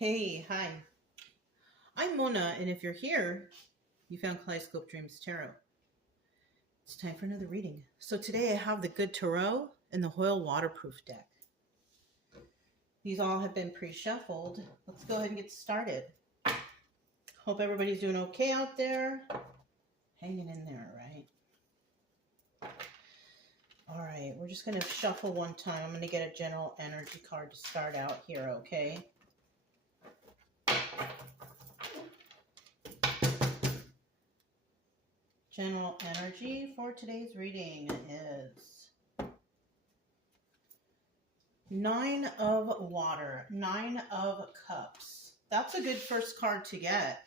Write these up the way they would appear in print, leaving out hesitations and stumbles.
Hey, hi. I'm Mona, and if you're here, you found Kaleidoscope Dreams Tarot. It's time for another reading. So today I have the Good Tarot and the Hoyle Waterproof deck. These all have been pre-shuffled. Let's go ahead and get started. Hope everybody's doing okay out there. Hanging in there, right? All right, we're just going to shuffle one time. I'm going to get a general energy card to start out here, okay? General energy for today's reading is Nine of Water, Nine of Cups. That's a good first card to get.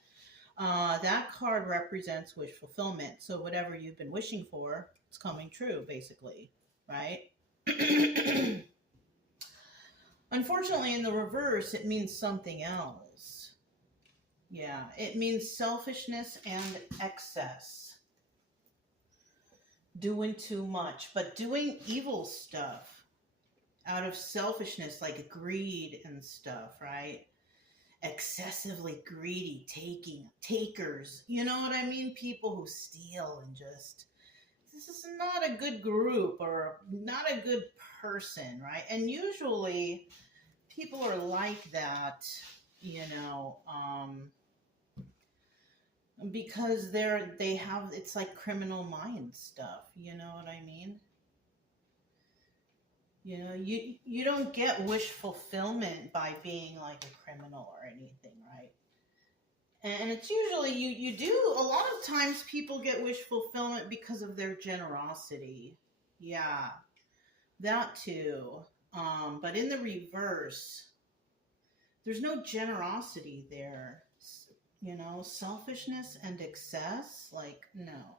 That card represents wish fulfillment. So whatever you've been wishing for, it's coming true, basically, right? Unfortunately, in the reverse, it means something else. Yeah, it means selfishness and excess. Doing too much, but doing evil stuff out of selfishness, like greed and stuff, right? Excessively greedy, takers. You know what I mean? People who steal and just, this is not a good group or not a good person, right? And usually people are like that, you know, because they have, it's like criminal mind stuff. You know what I mean? You know, you don't get wish fulfillment by being like a criminal or anything, right? And it's usually you do, a lot of times people get wish fulfillment because of their generosity. Yeah, that too. But in the reverse, there's no generosity there. You know, selfishness and excess, like, no.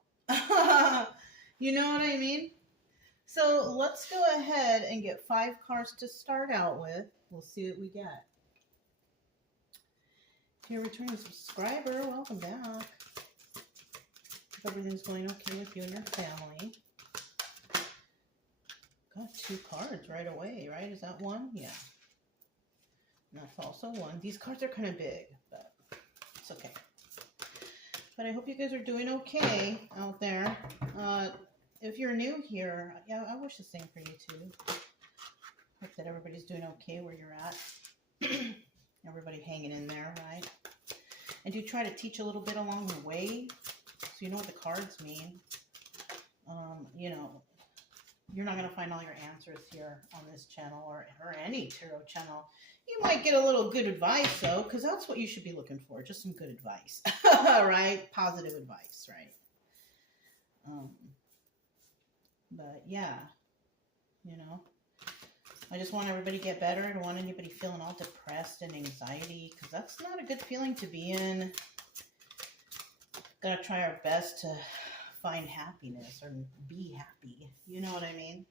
You know what I mean? So let's go ahead and get 5 cards to start out with. We'll see what we get. If you're a returning subscriber, welcome back. Hope everything's going okay with you and your family. Got 2 cards right away, right? Is that one? Yeah. And that's also one. These cards are kind of big, but it's okay. But I hope you guys are doing okay out there. If you're new here, yeah, I wish the same for you too. Hope that everybody's doing okay where you're at. Everybody hanging in there, right? And do try to teach a little bit along the way so you know what the cards mean. You know, you're not going to find all your answers here on this channel or any tarot channel. You might get a little good advice, though, because that's what you should be looking for, just some good advice, right? Positive advice, right? But yeah, you know, I just want everybody to get better. I don't want anybody feeling all depressed and anxiety, because that's not a good feeling to be in. Gotta try our best to find happiness or be happy. You know what I mean?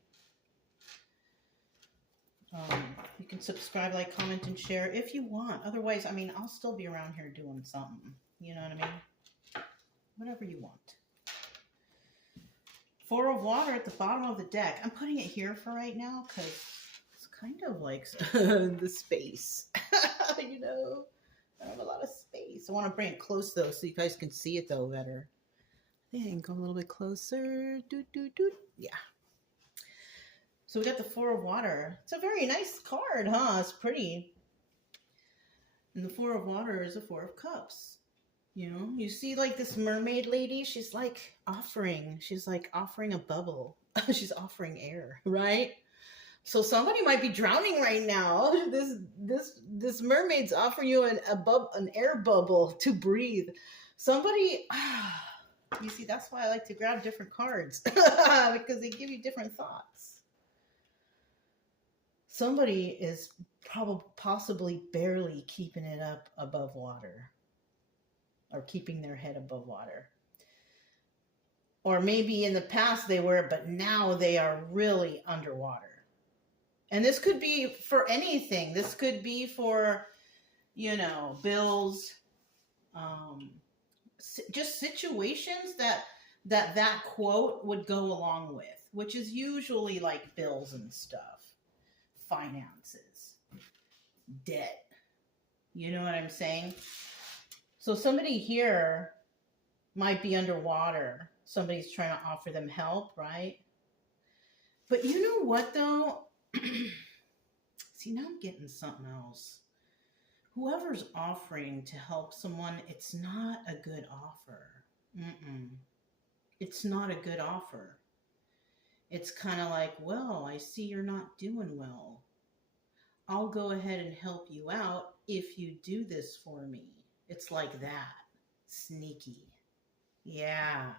You can subscribe, like, comment, and share if you want. Otherwise, I mean, I'll still be around here doing something. You know what I mean? Whatever you want. 4 of Water at the bottom of the deck. I'm putting it here for right now because it's kind of like the space. You know, I have a lot of space. I want to bring it close, though, so you guys can see it, though, better. I think go a little bit closer. Yeah. So we got the 4 of Water. It's a very nice card, huh? It's pretty. And the 4 of Water is a 4 of Cups. You know, you see like this mermaid lady, she's like offering a bubble. She's offering air, right? So somebody might be drowning right now. This mermaid's offering you an air bubble to breathe. Somebody, you see, that's why I like to grab different cards because they give you different thoughts. Somebody is possibly barely keeping it up above water. Or keeping their head above water. Or maybe in the past they were, but now they are really underwater. And this could be for anything. This could be for, you know, bills, just situations that quote would go along with, which is usually like bills and stuff, finances, debt, You know what I'm saying? So somebody here might be underwater. Somebody's trying to offer them help, right? But you know what, though? See, now I'm getting something else. Whoever's offering to help someone, it's not a good offer. It's not a good offer. It's kind of like, well, I see you're not doing well. I'll go ahead and help you out if you do this for me. It's like that. Sneaky. Yeah.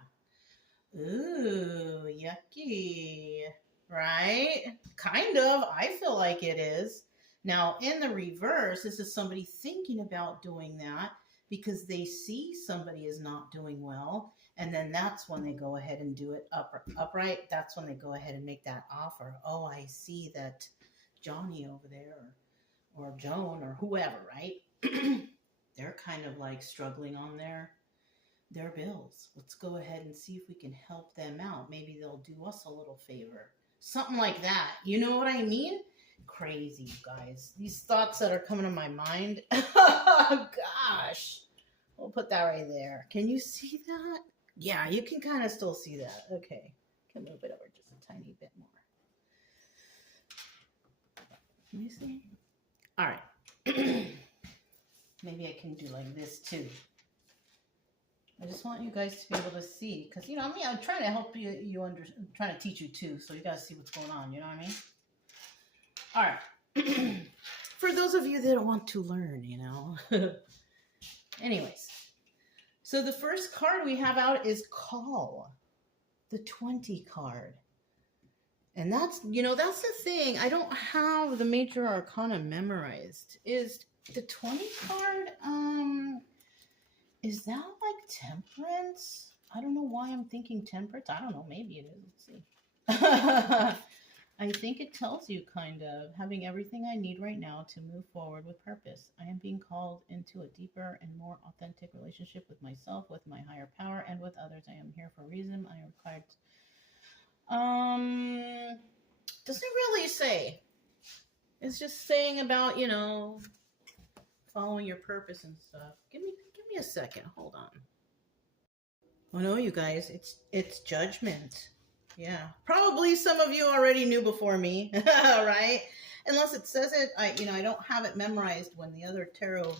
Ooh, yucky. Right? Kind of. I feel like it is. Now, in the reverse, this is somebody thinking about doing that because they see somebody is not doing well. And then that's when they go ahead and do it upright. That's when they go ahead and make that offer. Oh, I see that Johnny over there or Joan or whoever, right? They're kind of like struggling on their bills. Let's go ahead and see if we can help them out. Maybe they'll do us a little favor. Something like that. You know what I mean? Crazy, you guys. These thoughts that are coming to my mind. Oh, gosh. We'll put that right there. Can you see that? Yeah, you can kind of still see that. Okay. Can move it over just a tiny bit more. Can you see? All right. Maybe I can do like this too. I just want you guys to be able to see, because you know, I mean, I'm trying to help you I'm trying to teach you too, so you guys see what's going on. You know what I mean? All right. For those of you that want to learn, you know. Anyways, so the first card we have out is Call, the 20 card. And that's, you know, that's the thing. I don't have the major arcana memorized. Is the 20 card, is that like temperance? I don't know why I'm thinking temperance. I don't know. Maybe it is. Let's see. I think it tells you kind of having everything I need right now to move forward with purpose. I am being called into a deeper and more authentic relationship with myself, with my higher power, and with others. I am here for a reason. I am required. Doesn't really say. It's just saying about, you know, following your purpose and stuff. Give me a second. Hold on. Oh no, you guys, it's judgment. Yeah. Probably some of you already knew before me, right? Unless it says it, I don't have it memorized when the other tarot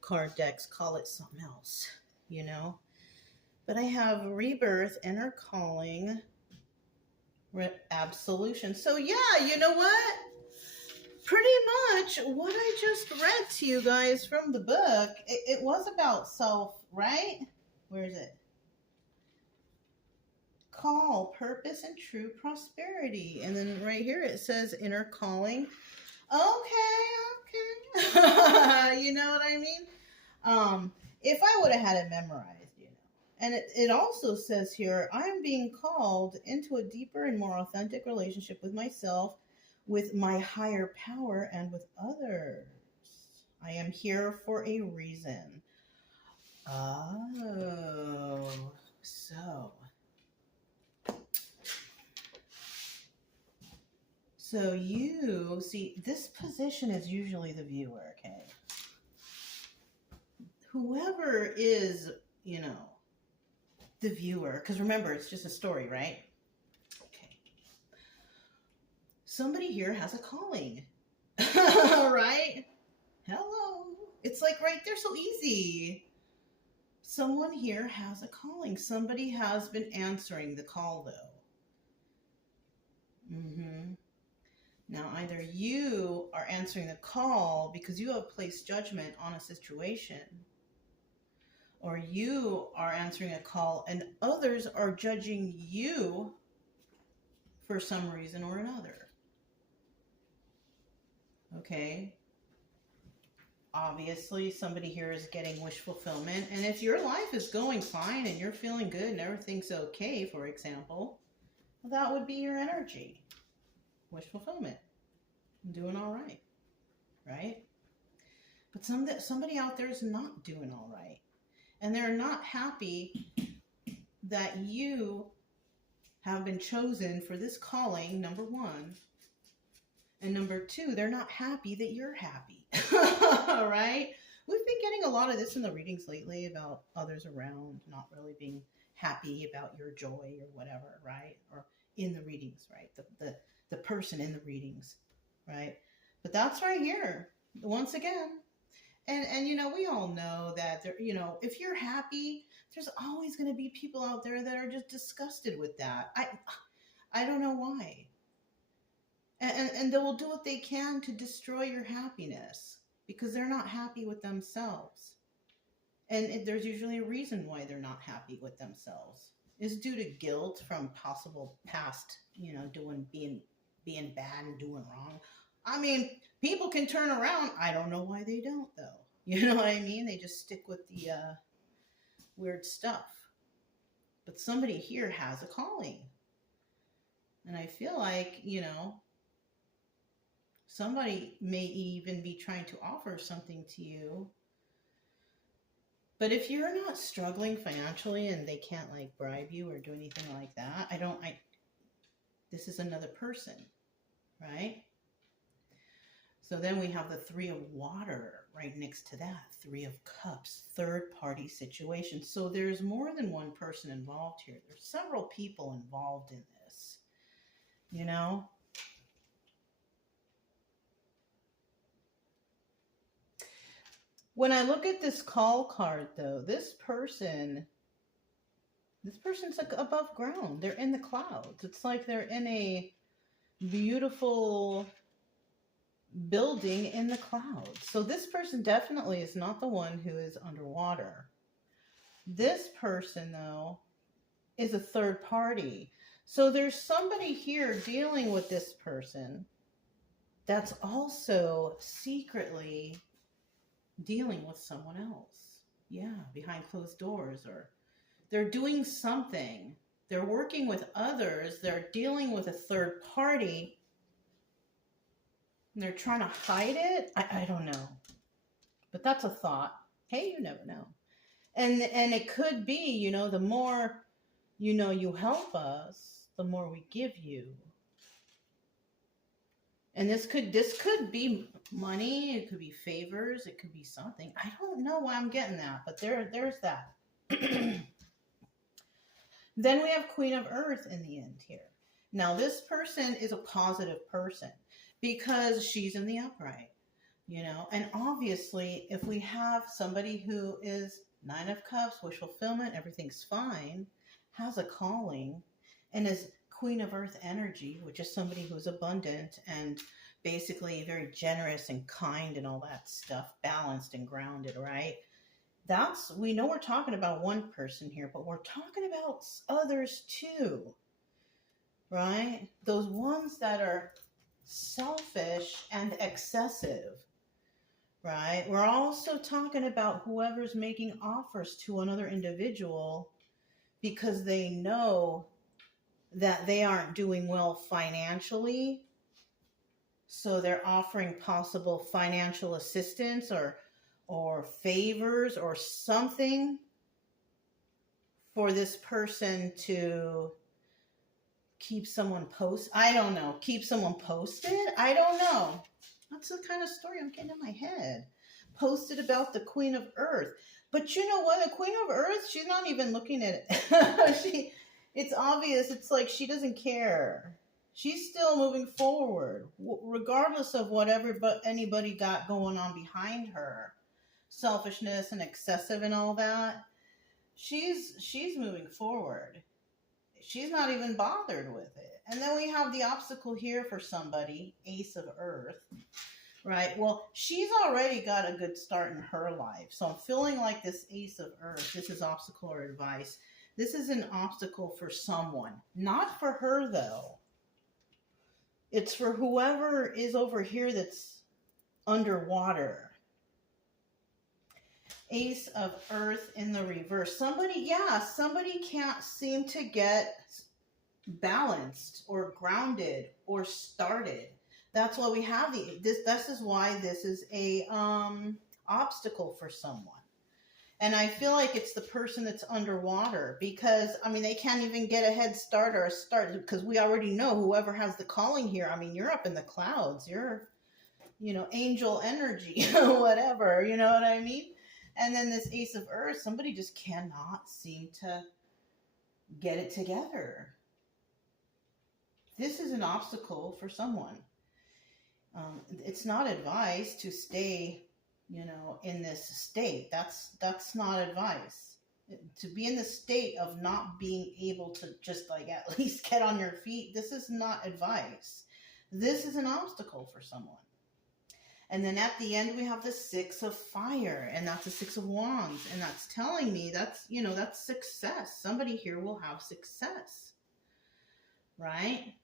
card decks call it something else, you know. But I have rebirth, inner calling, absolution. So yeah, you know what? Pretty much what I just read to you guys from the book, it was about self, right? Where is it? Call, purpose, and true prosperity. And then right here it says inner calling. Okay. You know what I mean? If I would have had it memorized, you know. And it also says here, I'm being called into a deeper and more authentic relationship with myself, with my higher power, and with others. I am here for a reason. Oh, So you see, this position is usually the viewer, okay? Whoever is, you know, the viewer, because remember, it's just a story, right? Okay. Somebody here has a calling, right? Hello. It's like right there, so easy. Someone here has a calling. Somebody has been answering the call, though. Now, either you are answering the call because you have placed judgment on a situation, or you are answering a call and others are judging you for some reason or another. Okay? Obviously, somebody here is getting wish fulfillment. And if your life is going fine and you're feeling good and everything's okay, for example, that would be your energy. Wish fulfillment. I'm doing all right. Right? But somebody out there is not doing all right. And they're not happy that you have been chosen for this calling, number one. And number two, they're not happy that you're happy. Right? We've been getting a lot of this in the readings lately about others around not really being happy about your joy or whatever, right? Or in the readings, right? The person in the readings, right? But that's right here, once again. And we all know that there, if you're happy, there's always going to be people out there that are just disgusted with that. I don't know why. And they will do what they can to destroy your happiness because they're not happy with themselves. And there's usually a reason why they're not happy with themselves. It's due to guilt from possible past, being bad and doing wrong. I mean, people can turn around. I don't know why they don't, though. You know what I mean? They just stick with the weird stuff. But somebody here has a calling. And I feel like, somebody may even be trying to offer something to you. But if you're not struggling financially and they can't bribe you or do anything like that, this is another person, right? So then we have the Three of Water right next to that. Three of Cups, third party situation. So there's more than one person involved here. There's several people involved in this, When I look at this call card, though, this person's above ground. They're in the clouds. It's like they're in a beautiful building in the clouds. So this person definitely is not the one who is underwater. This person, though, is a third party. So there's somebody here dealing with this person that's also secretly dealing with someone else. Yeah, behind closed doors, or they're doing something. They're working with others. They're dealing with a third party. And they're trying to hide it. I don't know. But that's a thought. Hey, you never know. And it could be, the more, you help us, the more we give you. And this could be money, it could be favors, it could be something. I don't know why I'm getting that, but there's that. Then we have Queen of Earth in the end here. Now this person is a positive person because she's in the upright, and obviously if we have somebody who is Nine of Cups, wish fulfillment, everything's fine, has a calling, and is Queen of Earth energy, which is somebody who's abundant and basically very generous and kind and all that stuff, balanced and grounded, right? We know we're talking about one person here, but we're talking about others too, right? Those ones that are selfish and excessive, right? We're also talking about whoever's making offers to another individual because they know that they aren't doing well financially. So they're offering possible financial assistance or favors or something for this person to keep someone I don't know. Keep someone posted? I don't know. That's the kind of story I'm getting in my head. Posted about the Queen of Earth. But you know what? The Queen of Earth, she's not even looking at it. It's obvious. It's like she doesn't care. She's still moving forward, regardless of whatever anybody got going on behind her. Selfishness and excessive and all that. She's moving forward. She's not even bothered with it. And then we have the obstacle here for somebody, Ace of Earth, right? Well, she's already got a good start in her life. So I'm feeling like this Ace of Earth, this is obstacle or advice. This is an obstacle for someone. Not for her, though. It's for whoever is over here that's underwater. Ace of Earth in the reverse. Somebody can't seem to get balanced or grounded or started. That's why we have this is why this is a obstacle for someone. And I feel like it's the person that's underwater because, I mean, they can't even get a head start or a start because we already know whoever has the calling here. I mean, you're up in the clouds. You're, angel energy, whatever, you know what I mean? And then this Ace of Earth, somebody just cannot seem to get it together. This is an obstacle for someone. It's not advice to stay, in this state. That's not advice. To be in the state of not being able to just like at least get on your feet, this is not advice. This is an obstacle for someone. And then at the end, we have the Six of Fire, and that's the Six of Wands. And that's telling me that's success. Somebody here will have success, right?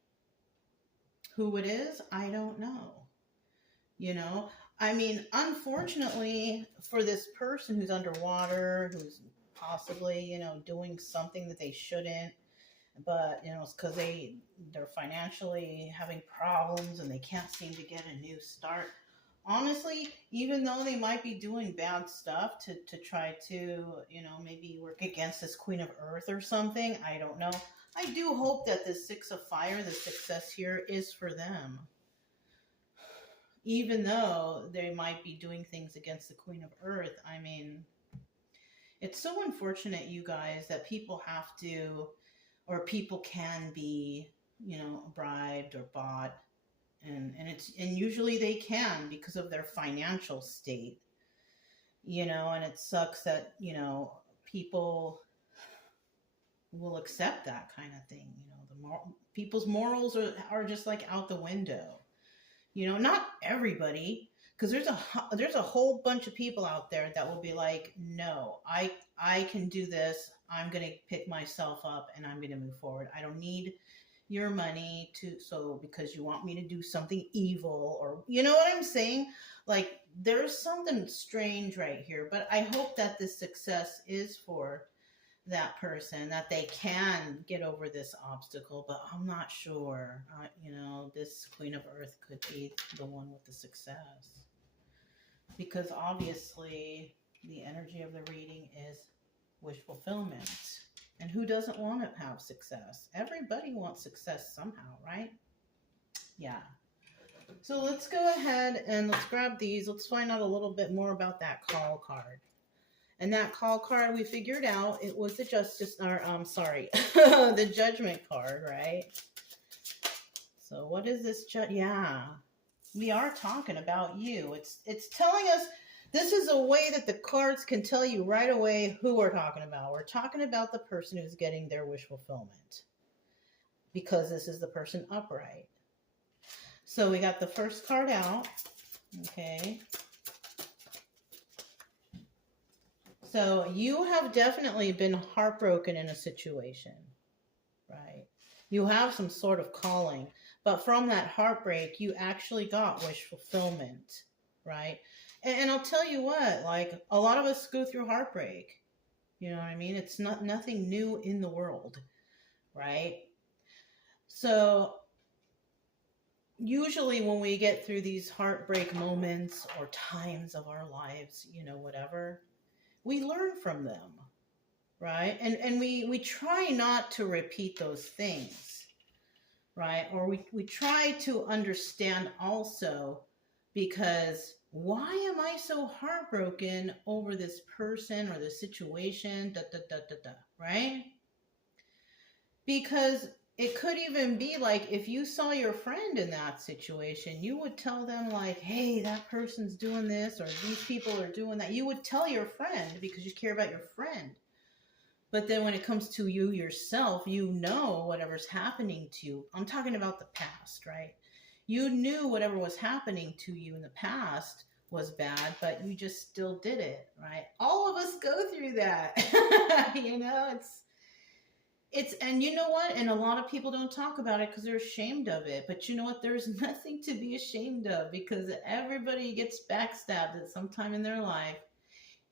Who it is, I don't know. I mean, unfortunately for this person who's underwater, who's possibly, doing something that they shouldn't, but, it's because they're financially having problems and they can't seem to get a new start. Honestly, even though they might be doing bad stuff to try to, maybe work against this Queen of Earth or something, I don't know. I do hope that the Six of Fire, the success here, is for them. Even though they might be doing things against the Queen of Earth, I mean, it's so unfortunate, you guys, that people have to, or people can be, bribed or bought. And usually they can because of their financial state, and it sucks that, people will accept that kind of thing. People's morals are just like out the window. Not everybody, because there's a whole bunch of people out there that will be like, no, I can do this. I'm going to pick myself up and I'm going to move forward. I don't need your money because you want me to do something evil, or you know what I'm saying? Like, there's something strange right here, but I hope that this success is for that person, that they can get over this obstacle, but I'm not sure. This Queen of Earth could be the one with the success, because obviously the energy of the reading is wish fulfillment. And who doesn't want to have success? Everybody wants success somehow, right? Yeah. So let's go ahead and let's grab these. Let's find out a little bit more about that call card. And that call card, we figured out it was the the Judgment card, right? So what is this? Yeah, we are talking about you. It's telling us, this is a way that the cards can tell you right away who we're talking about. We're talking about the person who's getting their wish fulfillment, because this is the person upright. So we got the first card out. Okay. So you have definitely been heartbroken in a situation, right? You have some sort of calling, but from that heartbreak, you actually got wish fulfillment, right? And I'll tell you what, like, a lot of us go through heartbreak. You know what I mean? It's nothing new in the world, right? So usually when we get through these heartbreak moments or times of our lives, whatever, we learn from them, right? And we try not to repeat those things, right? Or we try to understand also, because why am I so heartbroken over this person or the situation, right? Because it could even be like, if you saw your friend in that situation, you would tell them like, hey, that person's doing this, or these people are doing that. You would tell your friend because you care about your friend. But then when it comes to you yourself, whatever's happening to you. I'm talking about the past, right? You knew whatever was happening to you in the past was bad, but you just still did it, right? All of us go through that. And you know what? And a lot of people don't talk about it because they're ashamed of it. But you know what? There's nothing to be ashamed of, because everybody gets backstabbed at some time in their life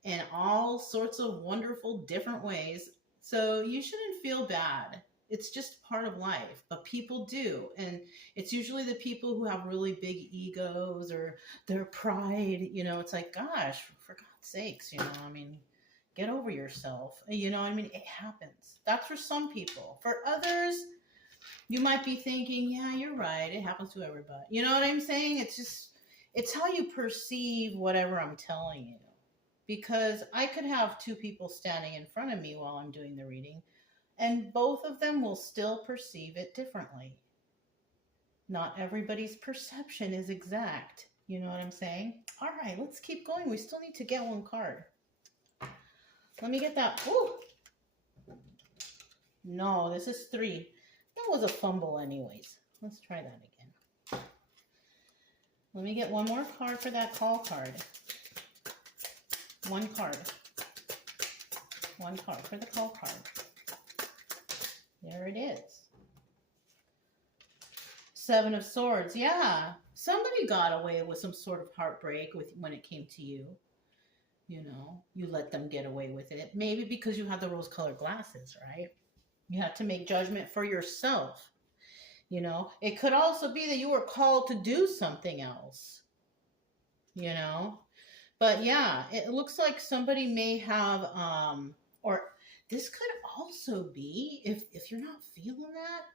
in all sorts of wonderful different ways. So you shouldn't feel bad. It's just part of life, but people do. And it's usually the people who have really big egos or their pride, it's like, gosh, for God's sakes, I mean, Get over yourself. You know what I mean? It happens. That's for some people. For others, you might be thinking, yeah, you're right. It happens to everybody. You know what I'm saying? It's just, it's how you perceive whatever I'm telling you. Because I could have two people standing in front of me while I'm doing the reading, and both of them will still perceive it differently. Not everybody's perception is exact. You know what I'm saying? All right, let's keep going. We still need to get one card. Let me get that. Ooh. No, this is 3. That was a fumble anyways. Let's try that again. Let me get one more card for that call card. One card. One card for the call card. There it is. 7 of Swords. Yeah. Somebody got away with some sort of heartbreak when it came to you. You know, you let them get away with it. Maybe because you had the rose-colored glasses, right? You had to make judgment for yourself. You know, it could also be that you were called to do something else. You know? But yeah, it looks like somebody may have, or this could also be, if you're not feeling that,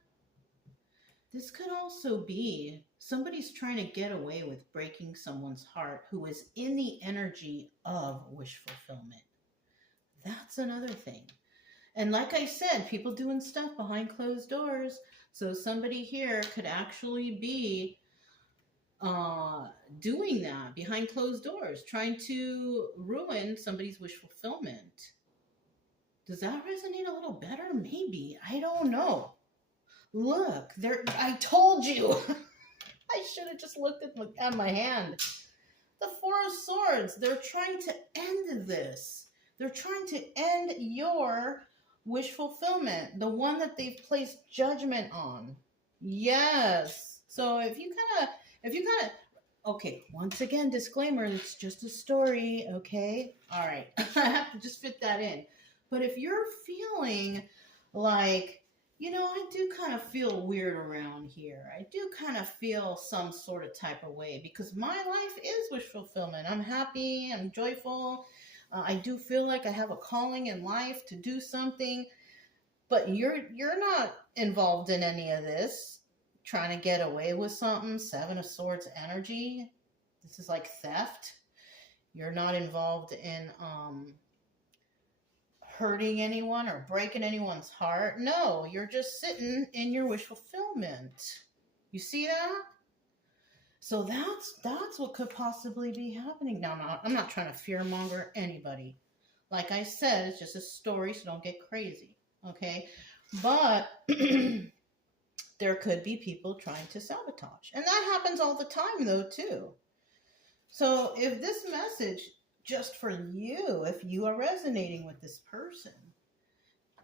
this could also be somebody's trying to get away with breaking someone's heart who is in the energy of wish fulfillment. That's another thing. And like I said, people doing stuff behind closed doors. So somebody here could actually be doing that behind closed doors, trying to ruin somebody's wish fulfillment. Does that resonate a little better? Maybe. I don't know. Look, there. I told you. I should have just looked at my hand. The 4 of Swords. They're trying to end this. They're trying to end your wish fulfillment, the one that they've placed judgment on. Yes. So if you kind of, okay, once again, disclaimer, it's just a story, okay? All right. I have to just fit that in. But if you're feeling like, you know, I do kind of feel weird around here. I do kind of feel some sort of type of way because my life is wish fulfillment. I'm happy. I'm joyful. I do feel like I have a calling in life to do something. But you're not involved in any of this. Trying to get away with something. 7 of Swords energy. This is like theft. You're not involved in hurting anyone or breaking anyone's heart. No, you're just sitting in your wish fulfillment. You see that? So that's what could possibly be happening. Now, I'm not trying to fearmonger anybody. Like I said, it's just a story, so don't get crazy. Okay? But there could be people trying to sabotage. And that happens all the time, though, too. So if this message, just for you, if you are resonating with this person,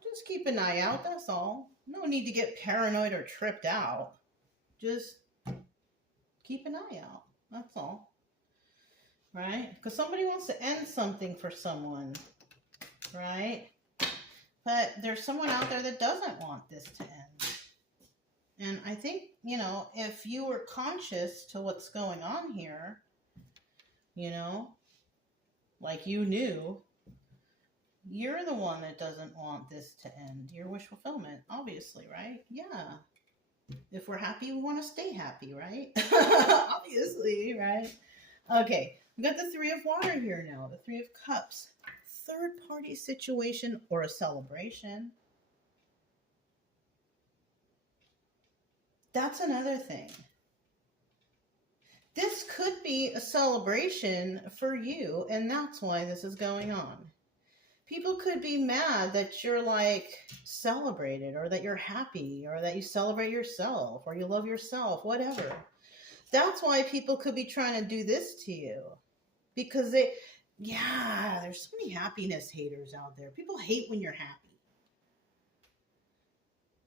just keep an eye out, that's all. No need to get paranoid or tripped out. Just keep an eye out, that's all. Right? Because somebody wants to end something for someone, right? But there's someone out there that doesn't want this to end. And I think, you know, if you were conscious to what's going on here, you know, like you knew, you're the one that doesn't want this to end. Your wish fulfillment, obviously, right? Yeah. If we're happy, we want to stay happy, right? Obviously, right? Okay, we got the 3 of Water here now, the 3 of Cups. Third-party situation or a celebration. That's another thing. This could be a celebration for you, and that's why this is going on. People could be mad that you're like celebrated, or that you're happy, or that you celebrate yourself, or you love yourself, whatever. That's why people could be trying to do this to you. Because there's so many happiness haters out there. People hate when you're happy.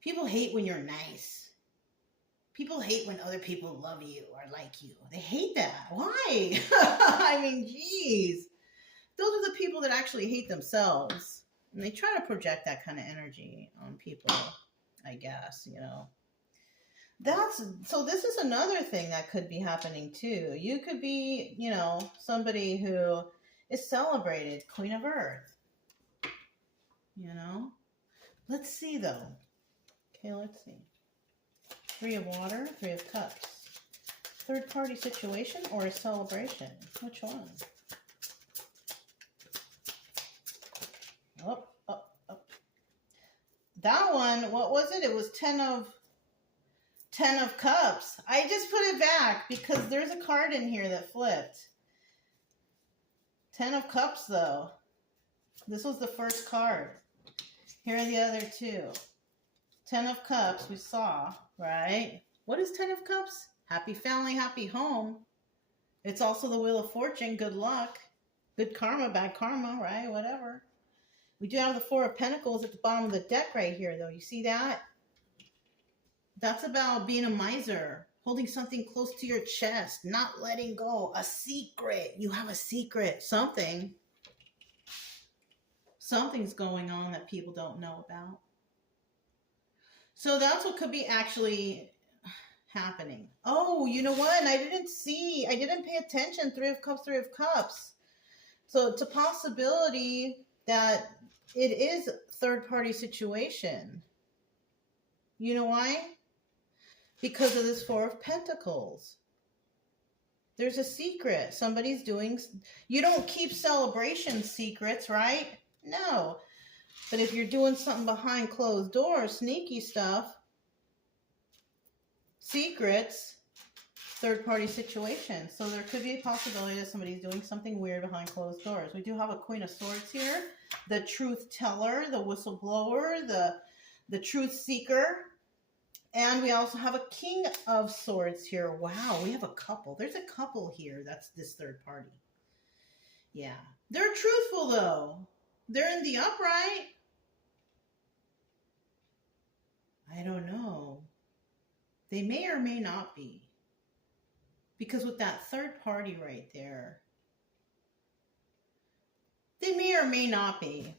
People hate when you're nice. People hate when other people love you or like you. They hate that. Why? I mean, geez. Those are the people that actually hate themselves. And they try to project that kind of energy on people, I guess, you know. So this is another thing that could be happening too. You could be, you know, somebody who is celebrated, Queen of Earth. you know? Let's see, though. Okay, let's see. 3 of water, 3 of cups. Third party situation or a celebration? Which one? Up, up, up. That one, what was it? It was 10 of cups. I just put it back because there's a card in here that flipped. 10 of cups, though. This was the first card. Here are the other 2. 10 of cups we saw, right? What is 10 of cups? Happy family, happy home. It's also the Wheel of Fortune, good luck. Good karma, bad karma, right? Whatever. We do have the 4 of Pentacles at the bottom of the deck right here, though. You see that? That's about being a miser, holding something close to your chest, not letting go. A secret. You have a secret. Something's going on that people don't know about. So that's what could be actually happening. Oh, you know what? And I didn't pay attention. 3 of Cups, 3 of Cups. So it's a possibility that it is a third-party situation. You know why? Because of this 4 of Pentacles. There's a secret. Somebody's doing... You don't keep celebration secrets, right? No. But if you're doing something behind closed doors, sneaky stuff, secrets, third-party situation. So there could be a possibility that somebody's doing something weird behind closed doors. We do have a Queen of Swords here, the truth teller, the whistleblower, the truth seeker. And we also have a King of Swords here. Wow, we have a couple. There's a couple here. That's this third party. Yeah. They're truthful, though. They're in the upright. I don't know. They may or may not be. Because with that third party right there, they may or may not be.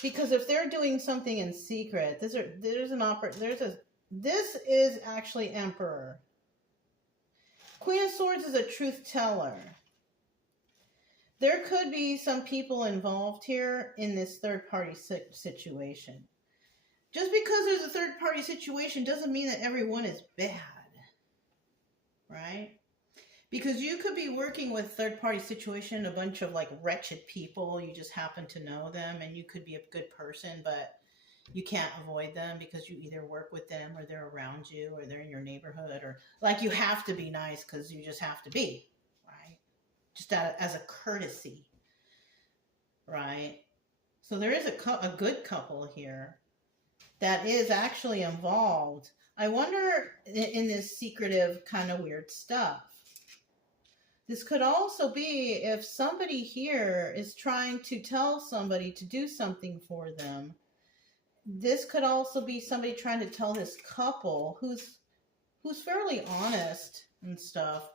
Because if they're doing something in secret, this is actually Emperor. Queen of Swords is a truth teller. There could be some people involved here in this third-party situation. Just because there's a third-party situation doesn't mean that everyone is bad, right? Because you could be working with third-party situation, a bunch of like wretched people, you just happen to know them, and you could be a good person, but you can't avoid them because you either work with them or they're around you or they're in your neighborhood, or like you have to be nice because you just have to be, right? Just as a courtesy, right? So there is a good couple here that is actually involved. I wonder in this secretive kind of weird stuff. This could also be if somebody here is trying to tell somebody to do something for them. This could also be somebody trying to tell this couple who's fairly honest and stuff,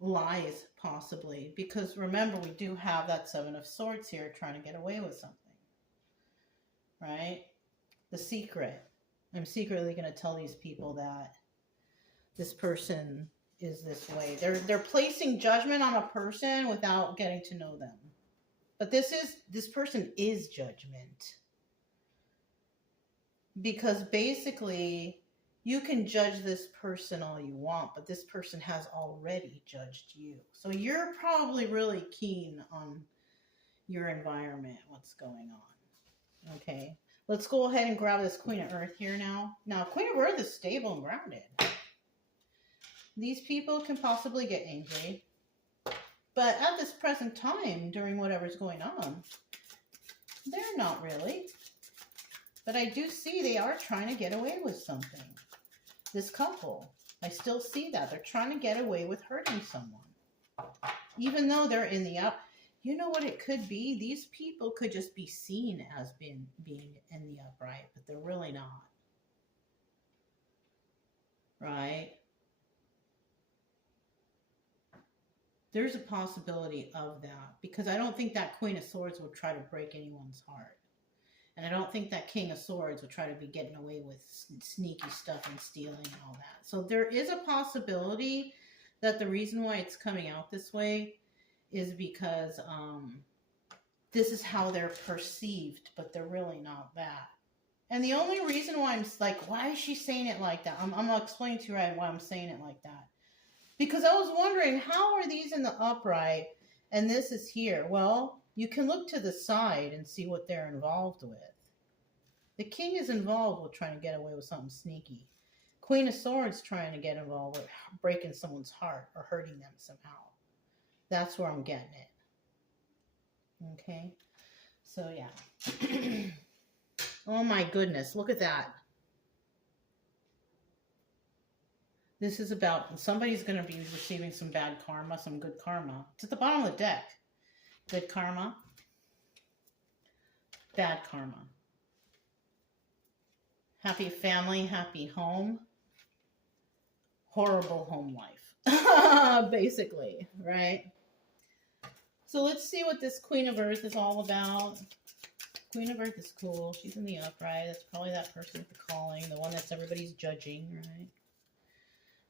lies possibly, because remember we do have that 7 of Swords here trying to get away with something, right? The secret. I'm secretly going to tell these people that this person is this way. They're placing judgment on a person without getting to know them. But this person is judgment. Because basically, you can judge this person all you want, but this person has already judged you. So you're probably really keen on your environment, what's going on. Okay, let's go ahead and grab this Queen of Earth here now. Now, Queen of Earth is stable and grounded. These people can possibly get angry. But at this present time, during whatever's going on, they're not really. But I do see they are trying to get away with something. This couple, I still see that. They're trying to get away with hurting someone. Even though they're in the up. You know what it could be? These people could just be seen as being in the upright, but they're really not. Right? There's a possibility of that, because I don't think that Queen of Swords would try to break anyone's heart. And I don't think that King of Swords would try to be getting away with sneaky stuff and stealing and all that. So there is a possibility that the reason why it's coming out this way is because this is how they're perceived, but they're really not that. And the only reason why I'm like, why is she saying it like that? I'm going to explain to you right why I'm saying it like that. Because I was wondering, how are these in the upright and this is here? Well, you can look to the side and see what they're involved with. The king is involved with trying to get away with something sneaky. Queen of Swords trying to get involved with breaking someone's heart or hurting them somehow. That's where I'm getting it. Okay? So, yeah. Oh my goodness, look at that. This is about somebody's going to be receiving some bad karma, some good karma. It's at the bottom of the deck. Good karma, bad karma. Happy family, happy home, horrible home life, basically, right? So let's see what this Queen of Earth is all about. Queen of Earth is cool. She's in the upright. That's probably that person with the calling, the one that's everybody's judging, right?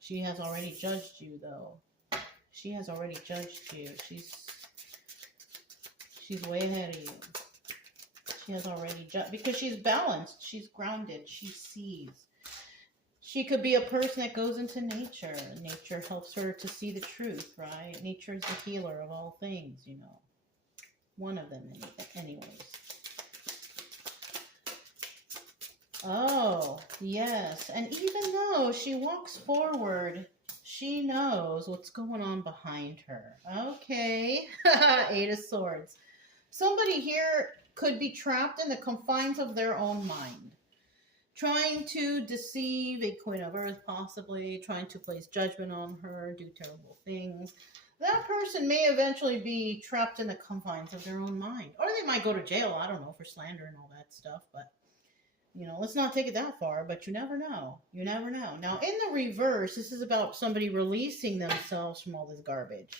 She has already judged you, though. She has already judged you. She's way ahead of you. She has already judged, because she's balanced. She's grounded. She sees. She could be a person that goes into nature. Nature helps her to see the truth, right? Nature is the healer of all things, you know. One of them, anyways. Oh, yes. And even though she walks forward, she knows what's going on behind her. Okay. Eight of Swords. Somebody here could be trapped in the confines of their own mind. Trying to deceive a Queen of Earth, possibly. Trying to place judgment on her, do terrible things. That person may eventually be trapped in the confines of their own mind. Or they might go to jail, I don't know, for slander and all that stuff, but... you know, let's not take it that far, but you never know. You never know. Now, in the reverse, this is about somebody releasing themselves from all this garbage.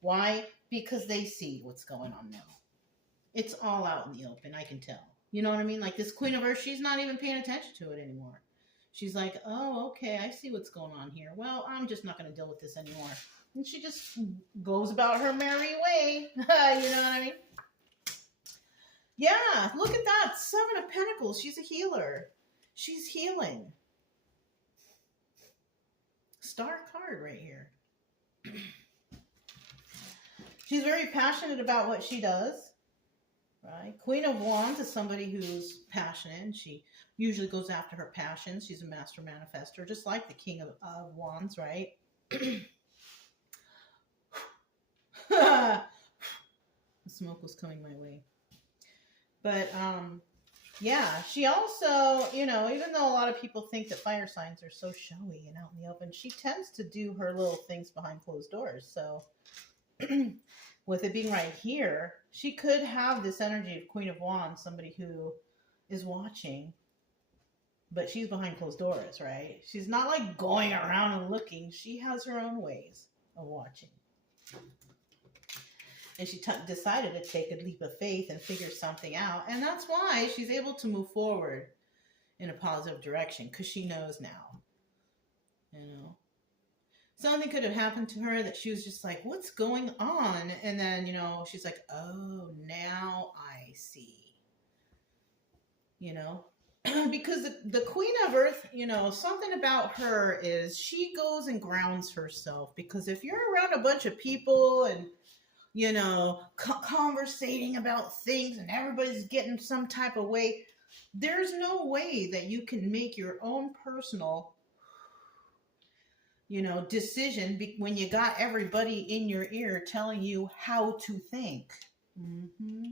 Why? Because they see what's going on now. It's all out in the open, I can tell. You know what I mean? Like this Queen of Earth, she's not even paying attention to it anymore. She's like, oh, okay, I see what's going on here. Well, I'm just not going to deal with this anymore. And she just goes about her merry way. You know what I mean? Yeah, look at that. Seven of Pentacles. She's a healer. She's healing. Star card right here. She's very passionate about what she does. Right? Queen of Wands is somebody who's passionate. And she usually goes after her passions. She's a master manifester, just like the King of Wands, right? The smoke was coming my way. But, yeah, she also, you know, even though a lot of people think that fire signs are so showy and out in the open, she tends to do her little things behind closed doors. So, with it being right here, she could have this energy of Queen of Wands, somebody who is watching, but she's behind closed doors, right? She's not like going around and looking. She has her own ways of watching. And she decided to take a leap of faith and figure something out. And that's why she's able to move forward in a positive direction, because she knows now. You know? Something could have happened to her that she was just like, what's going on? And then, you know, she's like, oh, now I see. You know? Because the Queen of Earth, you know, something about her is she goes and grounds herself. Because if you're around a bunch of people and you know, conversating about things and everybody's getting some type of way, there's no way that you can make your own personal, you know, decision when you got everybody in your ear telling you how to think. Mm-hmm.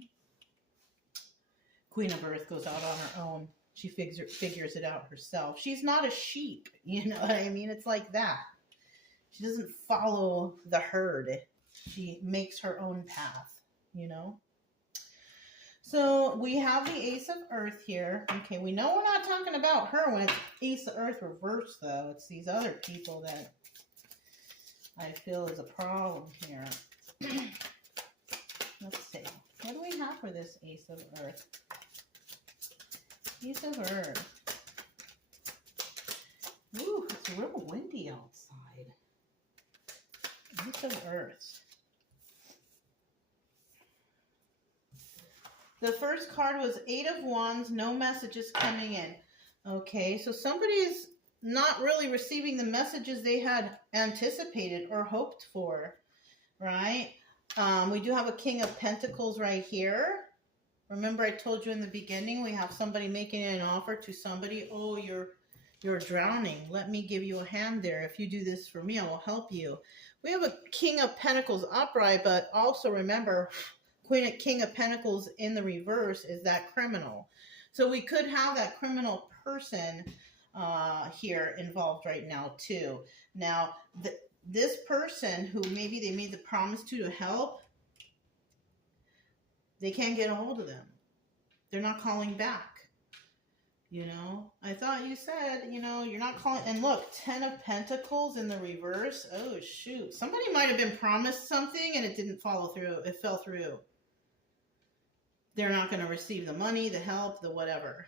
Queen of Earth goes out on her own. She figures it out herself. She's not a sheep, you know what I mean? It's like that. She doesn't follow the herd. She makes her own path, you know? So we have the Ace of Earth here. Okay, we know we're not talking about her when it's Ace of Earth reversed, though. It's these other people that I feel is a problem here. Let's see. What do we have for this Ace of Earth? Ace of Earth. Ooh, it's real windy outside. Ace of Earth. The first card was 8 of Wands, no messages coming in. Okay, so somebody's not really receiving the messages they had anticipated or hoped for, right? We do have a King of Pentacles right here. Remember I told you in the beginning, we have somebody making an offer to somebody. Oh, you're drowning. Let me give you a hand there. If you do this for me, I will help you. We have a King of Pentacles upright, but also remember, King of Pentacles in the reverse is that criminal. So we could have that criminal person here involved right now too. Now, this person who maybe they made the promise to help, they can't get a hold of them. They're not calling back. You know, I thought you said, you know, you're not calling. And look, 10 of Pentacles in the reverse. Oh, shoot. Somebody might have been promised something and it didn't follow through. It fell through. They're not going to receive the money, the help, the whatever.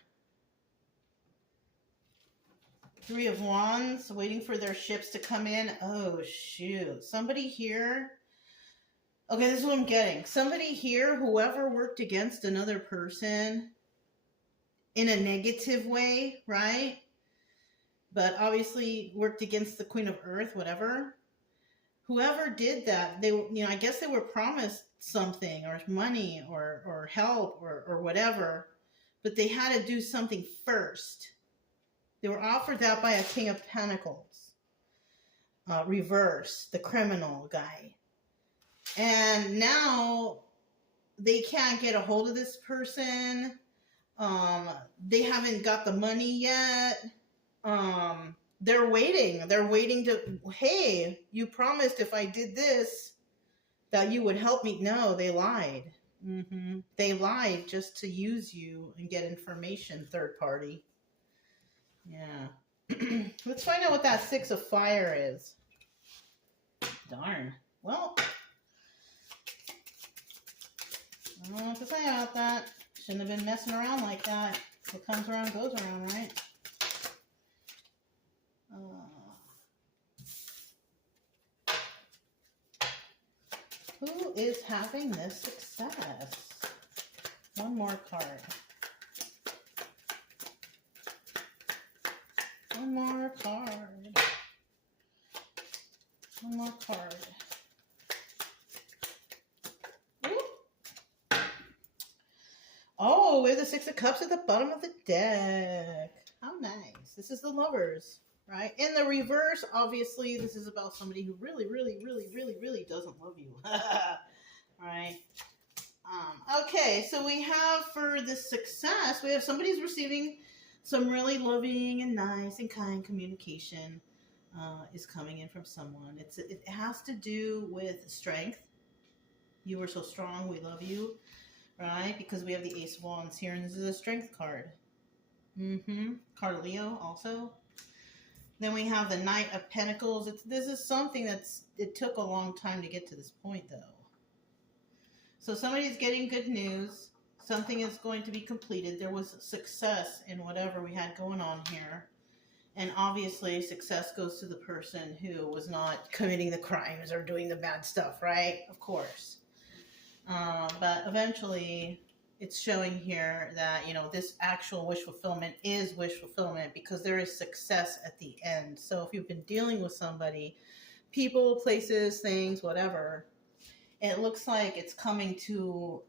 3 of Wands, waiting for their ships to come in. Oh, shoot. Somebody here. Okay, this is what I'm getting. Somebody here, whoever worked against another person in a negative way, right? But obviously worked against the Queen of Earth, whatever. Whoever did that, they, you know, I guess they were promised something or money or help or whatever, but they had to do something first. They were offered that by a King of Pentacles, reverse, the criminal guy. And now they can't get a hold of this person. They haven't got the money yet. They're waiting. They're waiting to, hey, you promised if I did this that you would help me. No, they lied. They lied just to use you and get information, third party. Yeah. Let's find out what that 6 of Fire is. Darn. Well, I don't know what to say about that. Shouldn't have been messing around like that. What comes around goes around, right? Who is having this success? One more card. One more card. One more card. Ooh. Oh, we have the 6 of Cups at the bottom of the deck. How nice. This is the Lovers, right? In the reverse, obviously, this is about somebody who really, really, really, really, really doesn't love you. Right? Okay, so we have for the success, we have somebody's receiving some really loving and nice and kind communication is coming in from someone. It has to do with strength. You are so strong, we love you, right? Because we have the Ace of Wands here, and this is a strength card. Card Leo also. Then we have the Knight of Pentacles. This is something it took a long time to get to this point, though. So somebody's getting good news. Something is going to be completed. There was success in whatever we had going on here. And obviously, success goes to the person who was not committing the crimes or doing the bad stuff, right? Of course. But eventually, it's showing here that, you know, this actual wish fulfillment is wish fulfillment because there is success at the end. So if you've been dealing with somebody, people, places, things, whatever, it looks like it's coming to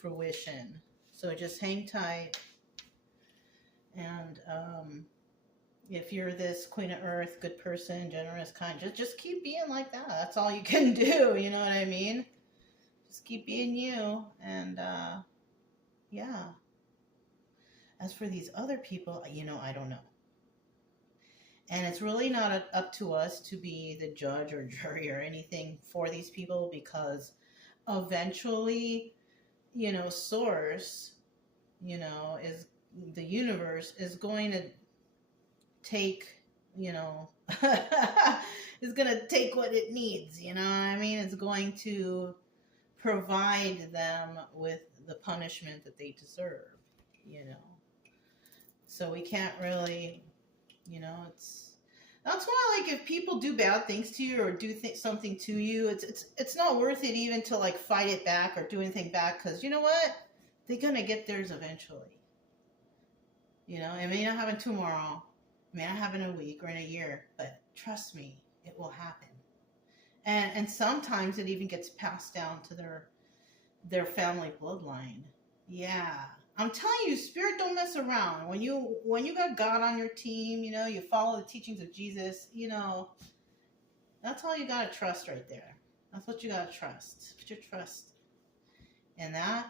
fruition. So just hang tight. And if you're this Queen of Earth, good person, generous, kind, just keep being like that. That's all you can do. You know what I mean? Just keep being you. And yeah. As for these other people, you know, I don't know. And it's really not up to us to be the judge or jury or anything for these people, because eventually, you know, Source, you know, is the universe is going to take, you know, is going to take what it needs, you know what I mean? It's going to provide them with the punishment that they deserve, you know. So we can't really, you know, that's why, like, if people do bad things to you or do something to you, it's not worth it even to, like, fight it back or do anything back, because you know what? they're going to get theirs eventually. You know, it may not happen tomorrow, it may not happen in a week or in a year, but trust me, it will happen. And sometimes it even gets passed down to their family bloodline. Yeah. I'm telling you, spirit don't mess around. When you got God on your team, you know, you follow the teachings of Jesus, you know, that's all you gotta trust right there. That's what you gotta trust. Put your trust in that.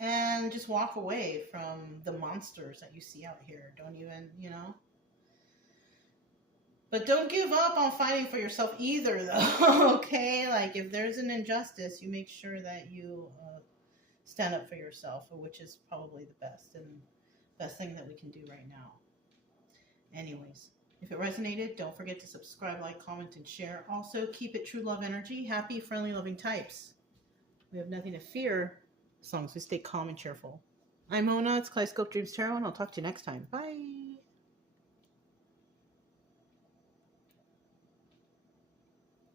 And just walk away from the monsters that you see out here. Don't even, you know. But don't give up on fighting for yourself either, though, okay? Like, if there's an injustice, you make sure that you stand up for yourself, which is probably the best thing that we can do right now. Anyways, if it resonated, don't forget to subscribe, like, comment, and share. Also, keep it true love energy. Happy, friendly, loving types. We have nothing to fear as long as we stay calm and cheerful. I'm Mona. It's Kaleidoscope Dreams Tarot, and I'll talk to you next time. Bye.